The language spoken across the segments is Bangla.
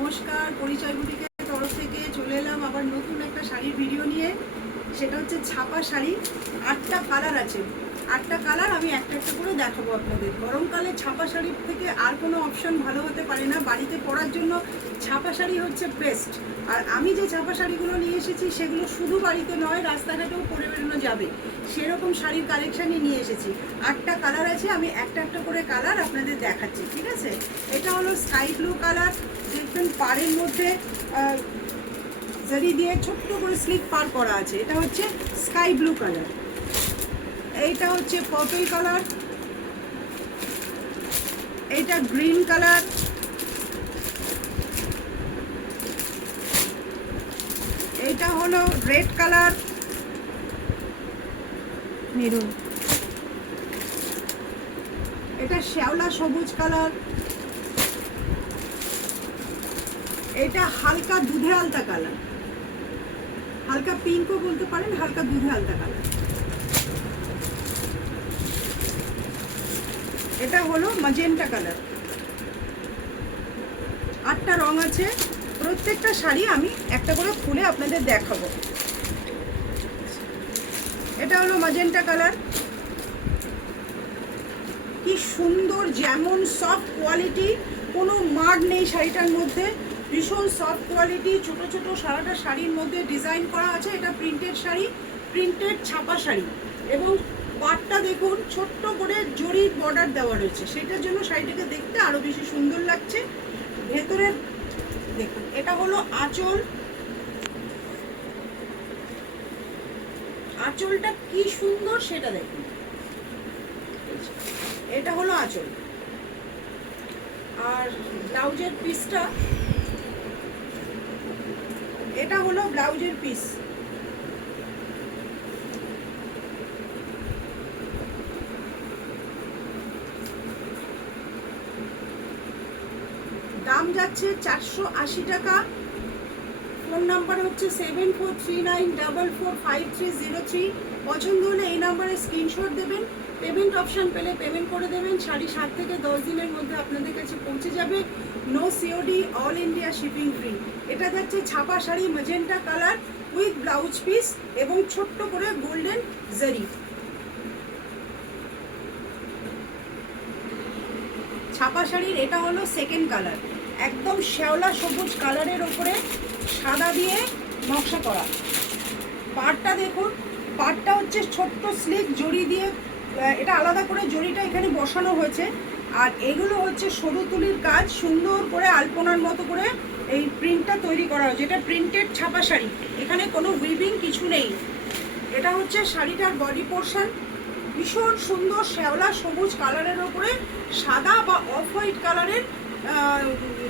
নমস্কার, পরিচয় বুটিকের তরফ থেকে চলে এলাম আবার নতুন একটা শাড়ির ভিডিও নিয়ে। সেটা হচ্ছে ছাপা শাড়ি। 8টা কালার আছে, 8টা কালার আমি একটা একটা করে দেখাবো আপনাদের। গরমকালে ছাপা শাড়ির থেকে আর কোনো অপশন ভালো হতে পারে না। বাড়িতে পরার জন্য ছাপা শাড়ি হচ্ছে বেস্ট। আর আমি যে ছাপা শাড়িগুলো নিয়ে এসেছি সেগুলো শুধু বাড়িতে নয়, রাস্তাঘাটেও পরে বেরোনো যাবে সেরকম শাড়ির কালেকশানই নিয়ে এসেছি। 8টা কালার আছে, আমি একটা একটা করে কালার আপনাদের দেখাচ্ছি, ঠিক আছে? এটা হলো স্কাই ব্লু কালার, দেখবেন পাড়ের মধ্যে জারি দিয়ে ছোট্ট করে স্লিপ পার করা আছে। এটা হচ্ছে স্কাই ব্লু কালার। এইটা হচ্ছে পার্পল কালার, এইটা গ্রিন কালার, এইটা হলো রেড কালার, মেরুন, এটা শ্যাওলা সবুজ কালার, এটা হালকা দুধে আলতা কালার, হালকা পিঙ্কও বলতে পারেন, হালকা দুধে আলতা কালার। এটা হলো ম্যাজেন্টা কালার। 8টা রং আছে, প্রত্যেকটা শাড়ি আমি একটা করে খুলে আপনাদের দেখাবো। এটা হলো ম্যাজেন্টা কালার, কি সুন্দর, যেমন সফট কোয়ালিটি, কোনো মার নেই শাড়িটার মধ্যে, ভীষণ সফট কোয়ালিটি। ছোট ছোট সারাটা শাড়ির মধ্যে ডিজাইন করা আছে। এটা প্রিন্টেড শাড়ি, প্রিন্টেড ছাপা শাড়ি, এবং পাটটা দেখুন ছোট্ট করে জরির বর্ডার দেওয়া রয়েছে, সেটার জন্য শাড়িটাকে দেখতে আরো বেশি সুন্দর লাগছে। ভেতরে দেখুন, এটা হলো আঁচল, আঁচলটা কি সুন্দর সেটা দেখুন। এটা হলো আঁচল, আর ব্লাউজের পিসটা, এটা হলো ব্লাউজের পিস। দাম যাচ্ছে 480 টাকা। ফোন নাম্বার হচ্ছে 7439445303। পছন্দ হলে এই নাম্বারে স্ক্রিনশট দেবেন, পেমেন্ট অপশান পেলে পেমেন্ট করে দেবেন। শাড়ি 7 থেকে 10 দিনের মধ্যে আপনাদের কাছে পৌঁছে যাবে। No COD, all India shipping free. এটা যাচ্ছে ছাপা sari, magenta colour with blouse piece এবং ছোট্ট করে গোল্ডেন জারি। ছাপা শাড়ির এটা হলো সেকেন্ড কালার, একদম শ্যাওলা সবুজ কালারের ওপরে সাদা দিয়ে নকশা করা। পাড়টা দেখুন, পাড়টা হচ্ছে ছোট্ট স্লিক জড়ি দিয়ে, এটা আলাদা করে জড়িটা এখানে বসানো হয়েছে। আর এগুলো হচ্ছে সরু তুলির কাজ, সুন্দর করে আলপনার মতো করে এই প্রিন্টটা তৈরি করা হয়েছে। এটা প্রিন্টেড ছাপা শাড়ি, এখানে কোনো উইভিং কিছু নেই। এটা হচ্ছে শাড়িটার বডি পোর্শন, ভীষণ সুন্দর শ্যাওলা সবুজ কালারের ওপরে সাদা বা অফ হোয়াইট কালারের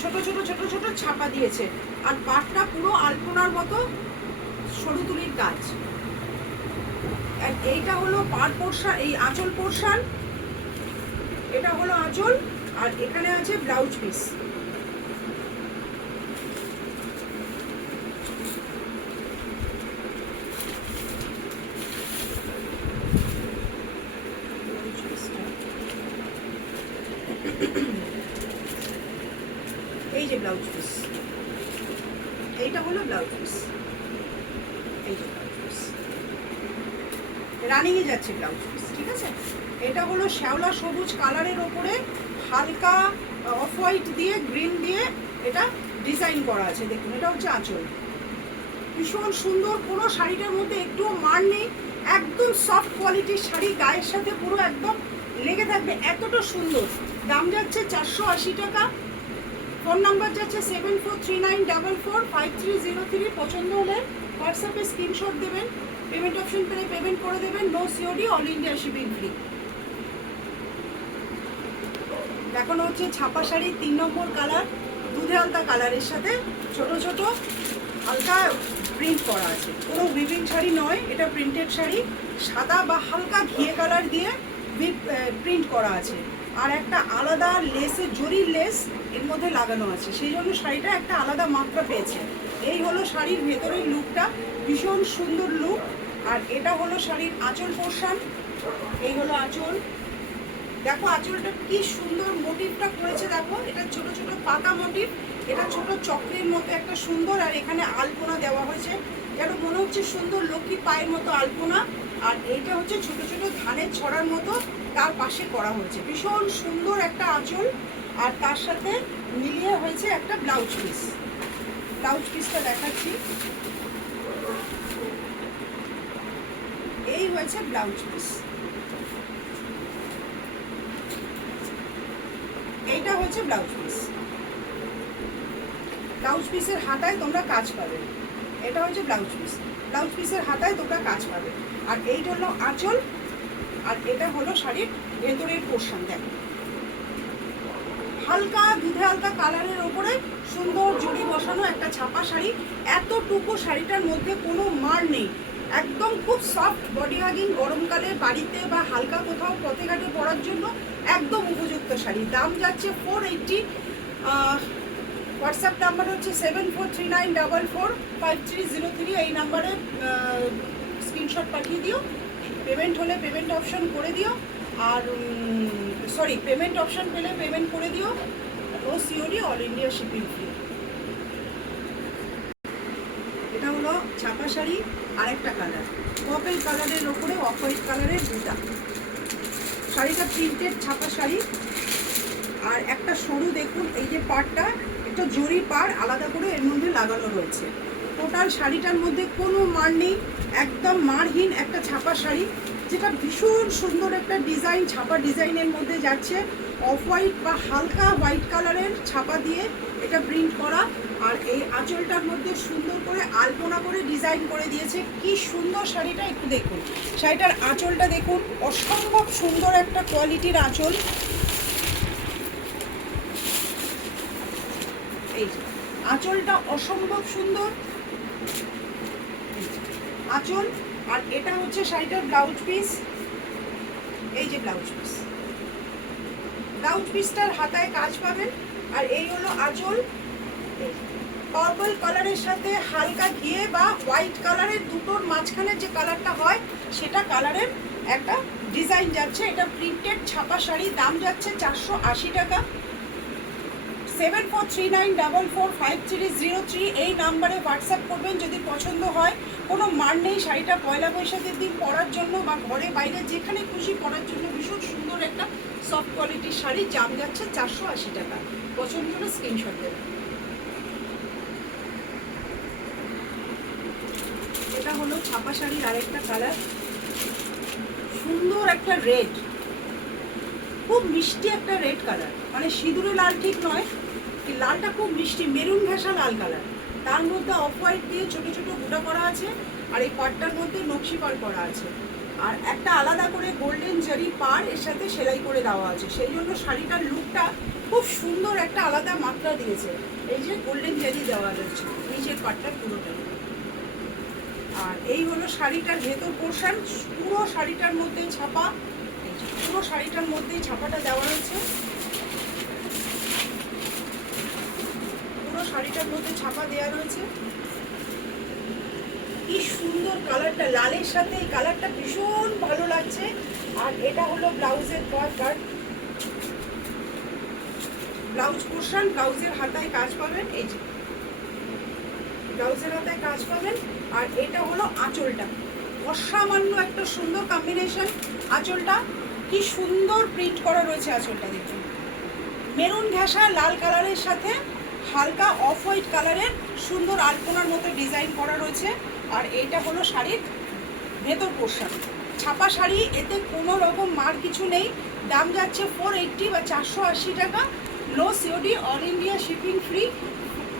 ছোট ছোট ছোট ছোট ছাপা দিয়েছে। আর পাটটা পুরো আলপনার মতো সরু তুলির কাজ। এইটা হলো পাড় পোর্শন, এই আঁচল পোর্শন, এটা হলো আঁচল, আর এখানে আছে ব্লাউজ পিস। এই যে ব্লাউজ পিস, এইটা হলো ব্লাউজ পিস, এই যে ব্লাউজ পিস রানিংয়ে যাচ্ছে ব্লাউজ পিস, ঠিক আছে? এটা হলো শ্যাওলা সবুজ কালারের ওপরে হালকা অফ হোয়াইট দিয়ে গ্রিন দিয়ে এটা ডিজাইন করা আছে। দেখুন, এটা হচ্ছে আঁচল, ভীষণ সুন্দর। কোনো শাড়িটার মধ্যে একটুও মার নেই, একদম সফট কোয়ালিটির শাড়ি, গায়ের সাথে পুরো একদম লেগে থাকবে, এতটা সুন্দর। দাম যাচ্ছে 480 টাকা। ফোন নাম্বার যাচ্ছে 7439445303। পছন্দ হলে হোয়াটসঅ্যাপে স্ক্রিনশট দেবেন, পেমেন্ট অপশন পেলে পেমেন্ট করে দেবেন। No COD, all India shipping free. দেখানো হচ্ছে ছাপা শাড়ি 3 নম্বর কালার, দুধে আলতা কালারের সাথে ছোট ছোট হালকা প্রিন্ট করা আছে। কোনো উইভিং শাড়ি নয়, এটা প্রিন্টেড শাড়ি, সাদা বা হালকা ঘিয়ে কালার দিয়ে প্রিন্ট করা আছে। আর একটা আলাদা লেসের জরির লেস এর মধ্যে লাগানো আছে, সেই জন্য শাড়িটা একটা আলাদা মাত্রা পেয়েছে। এই হলো শাড়ির ভেতরের লুকটা, ভীষণ সুন্দর লুক। আর এটা হলো শাড়ির আঁচল পোর্শন, এই হলো আঁচল। দেখো আঁচলটা কি সুন্দর মোটিভটা করেছে, দেখো এটা ছোট ছোট পাতা মোটিভ, এটা ছোট চক্রের মতো একটা সুন্দর, আর এখানে আলপনা দেওয়া হয়েছে, যেন মনে হচ্ছে সুন্দর লক্ষ্মী পায়ের মতো আলপনা। আর এইটা হচ্ছে ছোট ছোট ধানের ছড়ার মতো তার পাশে করা হয়েছে, ভীষণ সুন্দর একটা আঁচল। আর তার সাথে মিলিয়ে হয়েছে একটা ব্লাউজ পিস। ব্লাউজ পিসটা দেখাচ্ছি, এই হয়েছে ব্লাউজ পিস। এইটা হচ্ছে ব্লাউজ পিস। ব্লাউজ পিসের হাতায় তোমরা কাজ পাবে। এটা হচ্ছে ব্লাউজ পিস। ব্লাউজ পিসের হাতায় তোমরা কাজ পাবে। আর এইটা হলো আঁচল, আর এটা হলো শাড়ির ভেতরের পোর্শন। দেখো হালকা দুধে হালকা কালারের ওপরে সুন্দর জড়ি বসানো একটা ছাপা শাড়ি। এতটুকু শাড়িটার মধ্যে কোনো মার নেই, একদম খুব সফট বডি হাগিং, গরমকালে বাড়িতে বা হালকা কোথাও পথে ঘাটে পরার জন্য একদম উপযুক্ত শাড়ি। দাম যাচ্ছে 480। হোয়াটসঅ্যাপ নাম্বার হচ্ছে 7439445303। এই নাম্বারে স্ক্রিনশট পাঠিয়ে দিও। পেমেন্ট হলে পেমেন্ট অপশন করে দিও, আর পেমেন্ট অপশন পেলে পেমেন্ট করে দিও। No COD, all India shipping free. এটা হলো ছাপা শাড়ি, আরেকটা কালার পার্পল কালারের ওপরে অফ হোয়াইট কালারের দুটা। শাড়িটা প্রিন্টেড ছাপা শাড়ি, আর একটা সরু দেখুন এই যে পাড়টা, একটা জরি পাড় আলাদা করে এর মধ্যে লাগানো রয়েছে। টোটাল শাড়িটার মধ্যে কোনো মার নেই, একদম মারহীন একটা ছাপা শাড়ি, যেটা ভীষণ সুন্দর একটা ডিজাইন, ছাপা ডিজাইনের মধ্যে যাচ্ছে। অফ হোয়াইট বা হালকা হোয়াইট কালারের ছাপা দিয়ে এটা প্রিন্ট করা। আর এই আঁচলটার মধ্যে সুন্দর করে আলপনা করে ডিজাইন করে দিয়েছে। কি সুন্দর শাড়িটা, একটু দেখুন শাড়িটার আঁচলটা দেখুন, অসম্ভব সুন্দর একটা কোয়ালিটির আঁচল। এই আঁচলটা অসম্ভব সুন্দর আঁচল। আর এটা হচ্ছে শাড়িটার ব্লাউজ পিস। এই যে ব্লাউজ পিস, ব্লাউজ পিসটার হাতায় কাজ পাবেন। আর এই হলো আঁচল। পার্পল কালারের সাথে হালকা ঘিয়ে বা হোয়াইট কালারের দুটোর মাঝখানে যে কালারটা হয় সেটা কালারের একটা ডিজাইন যাচ্ছে। এটা প্রিন্টেড ছাপা শাড়ি, দাম যাচ্ছে 480 টাকা। 7439445303। এই নাম্বারে হোয়াটসঅ্যাপ করবেন যদি পছন্দ হয়। কোনো মান নেই, শাড়িটা পয়লা বৈশাখের দিন পরার জন্য বা ঘরে বাইরে যেখানে খুশি পরার জন্য ভীষণ সুন্দর একটা সফট কোয়ালিটির শাড়ি, দাম যাচ্ছে 480 টাকা। পছন্দ হলে স্ক্রিনশট দেবেন। এটা হলো ছাপা শাড়ির আরেকটা কালার, সুন্দর একটা রেড, খুব মিষ্টি একটা রেড কালার, মানে সিঁদুরে লাল ঠিক নয়, লালটা খুব মিষ্টি, মেরুন ঘেঁষা লাল কালার। তার মধ্যে অফ হোয়াইট দিয়ে ছোট ছোট বুটা করা আছে, আর এই পাড়টার মধ্যে নকশি পাড় করা আছে, আর একটা আলাদা করে গোল্ডেন জারি পাড় এর সাথে সেলাই করে দেওয়া আছে। সেই জন্য শাড়িটার লুকটা খুব সুন্দর একটা আলাদা মাত্রা দিয়েছে। এই যে গোল্ডেন জারি দেওয়া রয়েছে নিচের পাড়টার পুরোটাই। আর এই হলো শাড়িটার ভেতর পোর্শন, পুরো শাড়িটার মধ্যে ছাপা, পুরো শাড়িটার মধ্যেই ছাপাটা দেওয়া রয়েছে। পুরো শাড়িটার মধ্যে ছাপা দেওয়া রয়েছে। কি সুন্দর কালারটা, লালের সাথে এই কালারটা ভীষণ ভালো লাগছে। আর এটা হলো ব্লাউজের পার্ট, ব্লাউজ পোর্শন, ব্লাউজের হাতায় কাজ পাবেন। এই যে ব্লাউজের হাতায় কাজ পাবেন। আর এটা হলো আঁচলটা, অসামান্য একটা সুন্দর কম্বিনেশন। আঁচলটা কি সুন্দর প্রিন্ট করা রয়েছে। আঁচলটা দেখুন, মেরুন ঘেঁষা লাল কালারের সাথে হালকা অফ হোয়াইট কালারের সুন্দর আলপনার মতো ডিজাইন করা রয়েছে। আর এইটা হলো শাড়ির ভেতর পোর্শন, ছাপা শাড়ি, এতে কোনো রকম মার কিছু নেই। দাম যাচ্ছে 480 বা 480 টাকা। No COD, all India shipping free.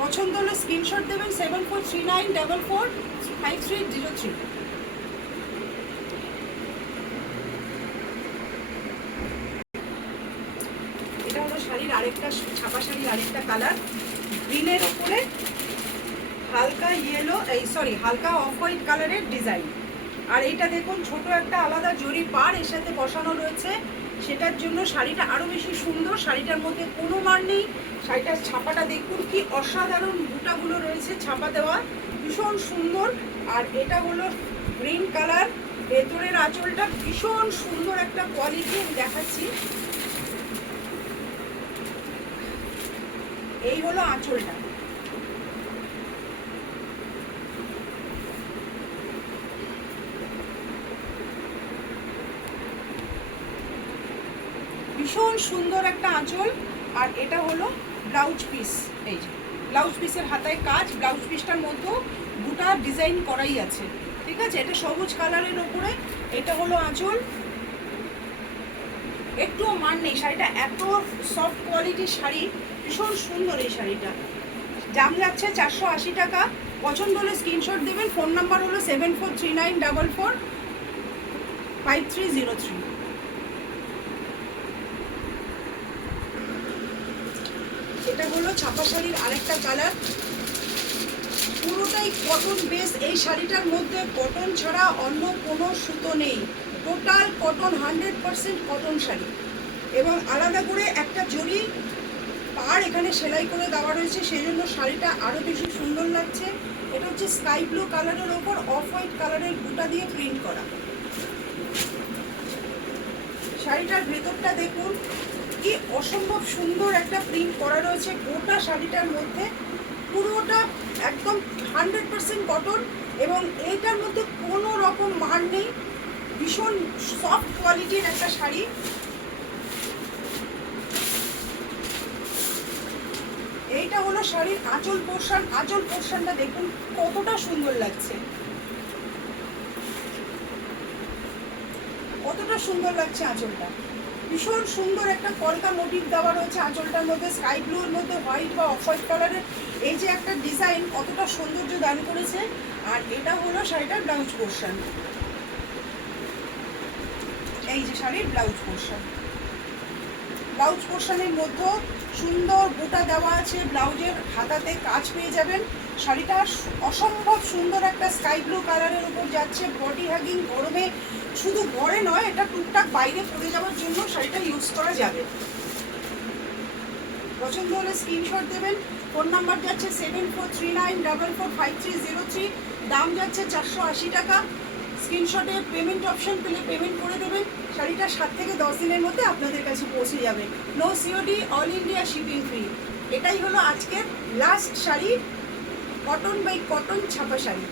পছন্দ হলে স্ক্রিনশট দেবেন 7439445303। এটা হলো শাড়ির আরেকটা ছাপা শাড়ির আরেকটা কালার, গ্রিনের ওপরে হালকা ইয়েলো, হালকা অফ হোয়াইট কালারের ডিজাইন। আর এইটা দেখুন ছোট একটা আলাদা জরি পাড় এর সাথে বসানো রয়েছে, সেটার জন্য শাড়িটা আরও বেশি সুন্দর। শাড়িটার মধ্যে কোনো মার নেই। শাড়িটার ছাপাটা দেখুন কি অসাধারণ, বুটাগুলো রয়েছে ছাপা দেওয়া, ভীষণ সুন্দর। আর এটা হলো গ্রিন কালার, ভেতরের আঁচলটা ভীষণ সুন্দর একটা কোয়ালিটি, আমি দেখাচ্ছি। এই হলো আঁচলটা। ভীষণ সুন্দর একটা আঁচল। আর এটা হলো ব্লাউজ পিস। এই যে ব্লাউজ পিসের হাতায় কাজ, ব্লাউজ পিসটার মধ্যেও দুটা ডিজাইন করাই আছে, ঠিক আছে। এটা সবুজ কালারের ওপরে, এটা হলো আঁচল। একটুও মান নেই, শাড়িটা এত সফট কোয়ালিটির শাড়ি, ভীষণ সুন্দর এই শাড়িটা। দাম যাচ্ছে 480 টাকা। পছন্দ হলে স্ক্রিনশট দেবেন। ফোন নাম্বার হলো 7439445303। এটা হলো ছাপা শাড়ির আরেকটা কালার, পুরোটাই কটন বেস। এই শাড়িটার মধ্যে কটন ছাড়া অন্য কোনো সুতো নেই, টোটাল কটন, 100% কটন শাড়ি। এবং আলাদা করে একটা জরি পাড় এখানে সেলাই করে দেওয়া রয়েছে, সেই জন্য শাড়িটা আরও বেশি সুন্দর লাগছে। এটা হচ্ছে স্কাই ব্লু কালারের ওপর অফ হোয়াইট কালারের বুটা দিয়ে প্রিন্ট করা। শাড়িটার ভেতরটা দেখুন কি অসম্ভব সুন্দর একটা প্রিন্ট করা রয়েছে গোটা শাড়িটার মধ্যে, পুরোটা একদম 100% কটন। এবং এইটার মধ্যে কোনো রকম মার নেই, ভীষণ সফট কোয়ালিটির একটা শাড়ি। এইটা হলো শাড়ির আঁচল পোর্শন। আঁচল পোর্শনটা দেখুন কতটা সুন্দর লাগছে, কতটা সুন্দর লাগছে আঁচলটা। ভীষণ সুন্দর একটা কলকা মোটিভ দেওয়া রয়েছে আঁচলটার মধ্যে, স্কাই ব্লুর মধ্যে হোয়াইট বা অফ হোয়াইট কালারের এই যে একটা ডিজাইন, কতটা সৌন্দর্য দান করেছে। আর এটা হলো শাড়িটার ব্লাউজ পোর্শন। এই যে শাড়ির ব্লাউজ পোর্শন, ব্লাউজ পোর্শনের মধ্যে সুন্দর বুটা দেওয়া আছে, ব্লাউজের হাতাতে কাজ পেয়ে যাবেন। শাড়িটা অসম্ভব সুন্দর একটা স্কাই ব্লু কালারের উপর যাচ্ছে, বডি হাগিং, গরমে শুধু ঘরে নয়, এটা টুকটাক বাইরে পরে যাওয়ার জন্য শাড়িটা ইউজ করা যাবে। পছন্দ হলে স্ক্রিনশট দেবেন। ফোন নাম্বার যাচ্ছে 7439445303। দাম যাচ্ছে 480 টাকা। স্ক্রিনশটে পেমেন্ট অপশন পেলে পেমেন্ট করে দেবেন। শাড়িটা 7 থেকে 10 দিনের মধ্যে আপনাদের কাছে পৌঁছে যাবে। No COD, all India shipping free. এটাই হলো আজকের last sari, cotton by cotton ছাপা শাড়ি।